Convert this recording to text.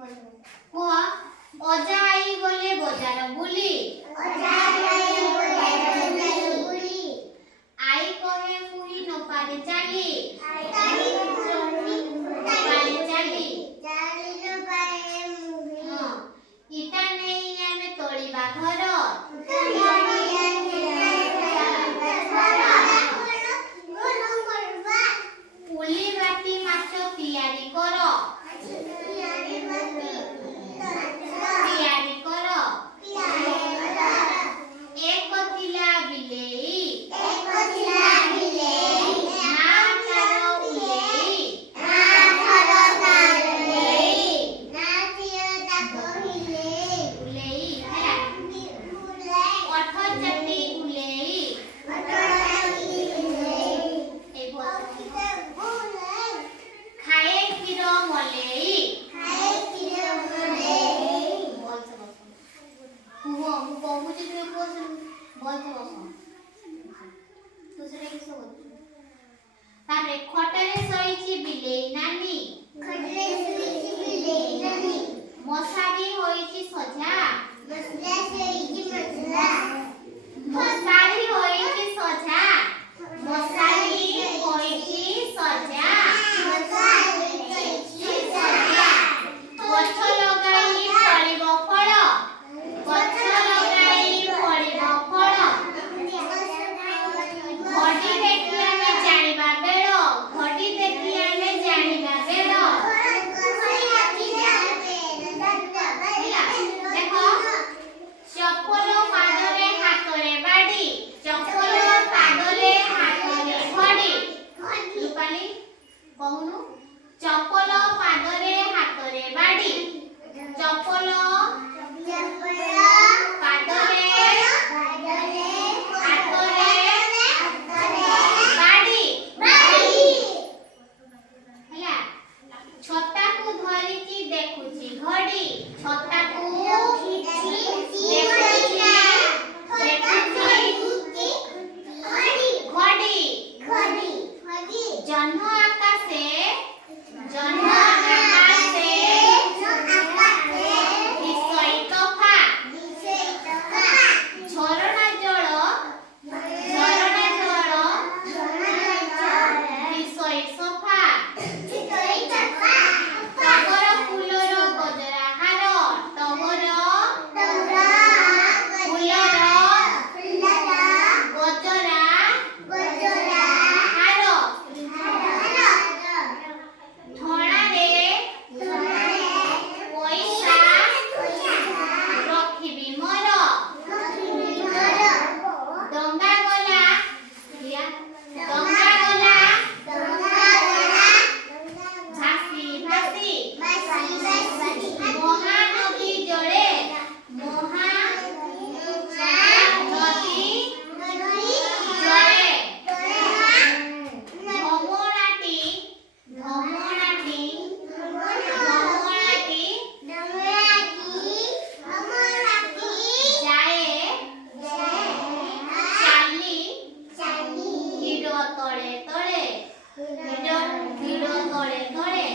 କୁହ ଅଜା ଆଈ ଗଲେ ବଜାର ବୁଲି ଆଈ କହେ ମୁହିଁ ନ ପାରେ ଚାଲି ଇଟା ନେଇ ଆମେ ତୋଳିବା ଘର ଉଲି ବାଟି ମାଛ ତିଆରି କର ଏକ ଥିଲା ବିଲେଇ ନା ତାର ଉଲେଇ ଉଲେଇ ହେଲା ଅଠ ଚାଟି ଉଲେଇ ଖାଏ କ୍ଷୀର ମଲେଇ କୁହ ମୁଁ କହୁଛି ତୁମେ ଭଲସେ ବସ ତୁ ସେଟା କିସ କରୁଛୁ ତାପରେ ଖଟରେ ଶୋଇଛି ବିଲେଇ ନାନୀ ମଶାରୀ ହୋଇଛି ସଜା ମଶାରୀ ହୋଇଛି ସଜା ମଶାରୀ ହୋଇଛି ସଜା ଗଛ ଲଗାଇ ଫଳିବ ଫଳ ଗଛ ଲଗାଇ ଫଳିବ ଫଳ ଘଡ଼ି ଦେଖି ଆମେ ଜାଣିବା ବେଳ ଘଡ଼ି ଦେଖି ଆମେ ଜାଣିବା ବେଳ ଦେଖ ଚପଲ ପାଦରେ ହାତରେ ବାଡ଼ି ଚପଲ ପାଦରେ ହାତରେ ଘଡ଼ି ରୂପାଲି କହୁନୁ ଚପଲ ପାଦରେ ହାତରେ ବାଡ଼ି ଚପଲ ପାଦରେ ହାତରେ ବାଡ଼ି ହେଲା ଛତାକୁ ଧରିକି ଦେଖୁଛି ଘଡ଼ି ଛତାକୁ ଘଡ଼ି ଜହ୍ନ ଆକାଶେ ବିଷଇ ତୋଫା ଝରଣା ଜଳ ବିଷଇ ସଫା ଟଗର ଫୁଲର ଗଜରା ହାର ଟଗର ଫୁଲର ଗଜରା ହାର ଧଣାରେ ପଇସା ରଖିବି ମୋର ଡଙ୍ଗା ଗଲା ଭାସି ଭାସି ମହାନଦୀ ଜଳେ ମହାନଦୀ ଜଳେ ଧମଣାଟି ଯାଏ ଚାଲି ହିଡ଼ ତଳେ ତଳେ